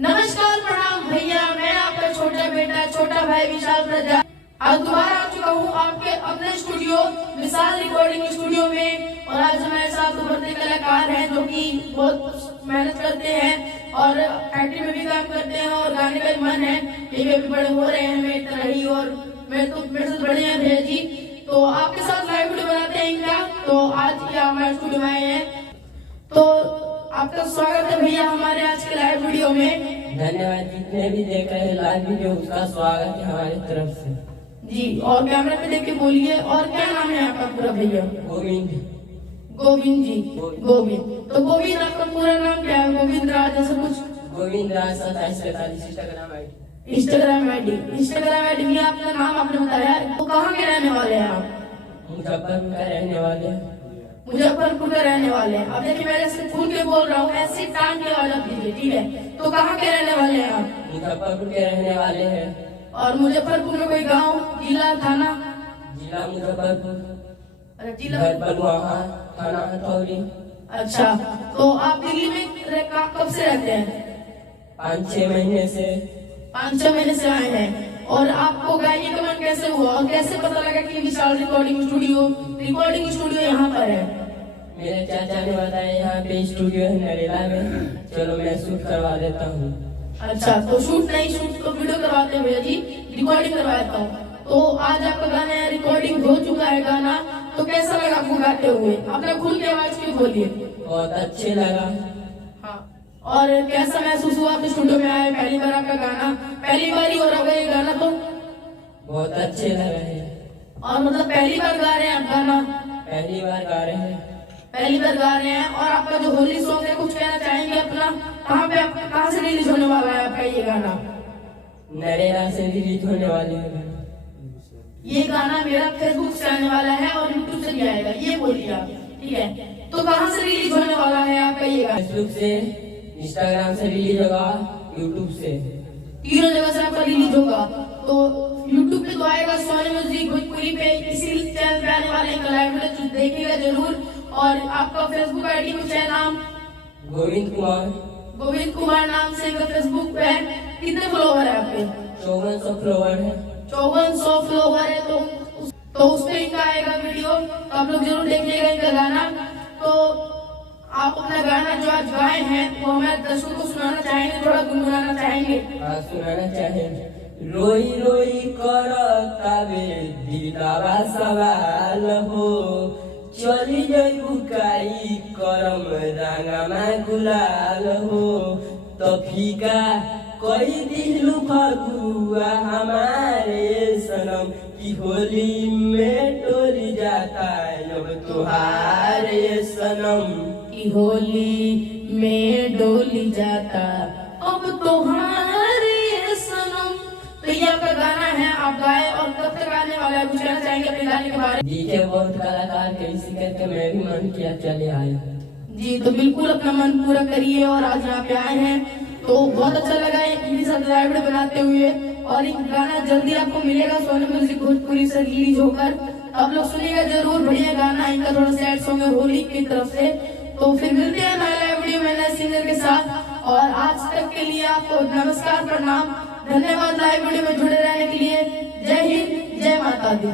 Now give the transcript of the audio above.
नमस्कार, प्रणाम भैया। मैं आपका छोटा बेटा, छोटा भाई विशाल प्रजा आज दोबारा आ चुका हूँ आपके अपने स्टूडियो विशाल रिकॉर्डिंग स्टूडियो में। और आज हमारे साथ उभरते कलाकार हैं जो कि बहुत मेहनत करते हैं और फैक्ट्री में भी काम करते हैं और गाने का मन है, ये भी बड़े हो रहे हैं मेरी तरह ही। और मेरे से बड़े हैं भैया जी, तो आपके साथ लाइव वीडियो बनाते हैं इनका। तो आज ये हमारे स्टूडियो में आए हैं, तो आपका स्वागत है भैया हमारे आज के लाइव वीडियो में। धन्यवाद। जितने भी देख रहे हैं लाइव वीडियो उसका स्वागत है हमारी तरफ से जी। और कैमरा पे देख के बोलिए, और क्या नाम है आपका पूरा भैया? गोविंद। गोविंद जी, गोविंद। तो गोविंद आपका पूरा नाम क्या है? गोविंद राज ऐसा कुछ? गोविंद राज 2745 इंस्टाग्राम आईडी भी आपका नाम आपने बताया। तो कहाँ के रहने वाले हैं आप? मुजफ्फरपुर का रहने वाले हैं। मुजफ्फरपुर के रहने वाले हैं। अब देखिए मैं ऐसे खुल के बोल रहा हूँ, ऐसे टांग के आवाज दीजिए, ठीक है? तो कहाँ के रहने वाले हैं आप? मुजफ्फरपुर के रहने वाले हैं। और मुजफ्फरपुर में कोई गांव, जिला, थाना? जिला मुजफ्फरपुर, जिला बलुआहा, थाना हथौड़ी। अच्छा, तो आप दिल्ली में कब से रहते हैं? 5-6 महीने से। 5-6 महीने से आए हैं। और आपको गाने का मन कैसे हुआ और कैसे पता लगा कि विशाल रिकॉर्डिंग स्टूडियो यहाँ पर है? मेरे चाचा ने बताया यहाँ पे स्टूडियो है नरेला में, चलो मैं शूट करवा देता हूँ। अच्छा, तो शूट तो वीडियो करवाते हैं भैया जी, रिकॉर्डिंग करवाता हूँ। तो आज आपका गाना रिकॉर्डिंग हो चुका है गाना, तो कैसा लगा आपको गाते हुए? अपना खुल के आवाज में बोलिए। बहुत अच्छे लगा। हाँ, और कैसा महसूस हुआ आप स्टूडियो में आए, पहली बार आपका गाना, पहली बार ही हो रहा होगा ये गाना? तो बहुत अच्छे लग रहे हैं। और मतलब पहली बार गा रहे हैं आप गाना? पहली बार गा रहे हैं। पहली बार गा रहे हैं। और आपका जो होली सॉन्ग है कुछ कहना चाहेंगे अपना? कहाँ से रिलीज होने वाला है आपका ये गाना? नरेला से रिलीज होने वाले हैं। ये गाना मेरा फेसबुक से आने वाला है और यूट्यूब से भी आएगा, ये बोलिए आप, ठीक है? तो कहाँ से रिलीज होने वाला है आपका ये गाना? फेसबुक से, इंस्टाग्राम से रिलीज होगा, यूट्यूब से, तीनों जगह से आपका रिलीज होगा। तो यूट्यूब पे तो आएगा सोनी म्यूजिक भोजपुरी पे, इसी चैनल पे आने वाले लाइव वीडियो देखिएगा जरूर। और आपका फेसबुक आईडी कुछ है नाम? गोविंद कुमार नाम से फेसबुक पे है। कितने फॉलोवर है आपके? 5400 फॉलोवर है। 5400 फॉलोवर है। तो उस पे इनका आएगा वीडियो, तो आप लोग जरूर देखिएगा इनका गाना। तो आप अपना गाना जो आज गाए हैं वो हमारे दर्शकों को सुनाना चाहेंगे, थोड़ा गुनगुनाना चाहेंगे? सुनाना चाहेंगे। रोई रोई करतावे दिलवा सवाल हो, चली गई बुकाई करम रंगमा गुलाल हो, तो फीका कोई दिलू फगुआ हमारे सनम की होली में डोली जाता अब तुहारे सनम की होली में डोली जाता अब तुम्हारे सनम। तो ये आपका गाना है, आप गाए। और कब तक आने वाला है, कुछ कहना चाहेंगे अपने गाने के बारे में? दिखे बहुत कलाकार के, इसी करके मैं भी मन किया चले आया जी। तो बिल्कुल अपना मन पूरा करिए। और आज यहाँ पे आए हैं तो बहुत अच्छा लगा इनके साथ लाइव वीडियो बनाते हुए। और एक गाना जल्दी आपको मिलेगा सोनी म्यूजिक भोजपुरी से रिलीज होकर, आप लोग सुनिएगा जरूर। बढ़िया गाना इनका, थोड़ा सैड सॉन्ग है होली की तरफ से। तो फिर मिलते हैं नए लाइव वीडियो में नए सिंगर के साथ। और आज तक के लिए आपको नमस्कार, प्रणाम, धन्यवाद लाइव वीडियो में जुड़े रहने के लिए। जय हिंद, जय माता दी।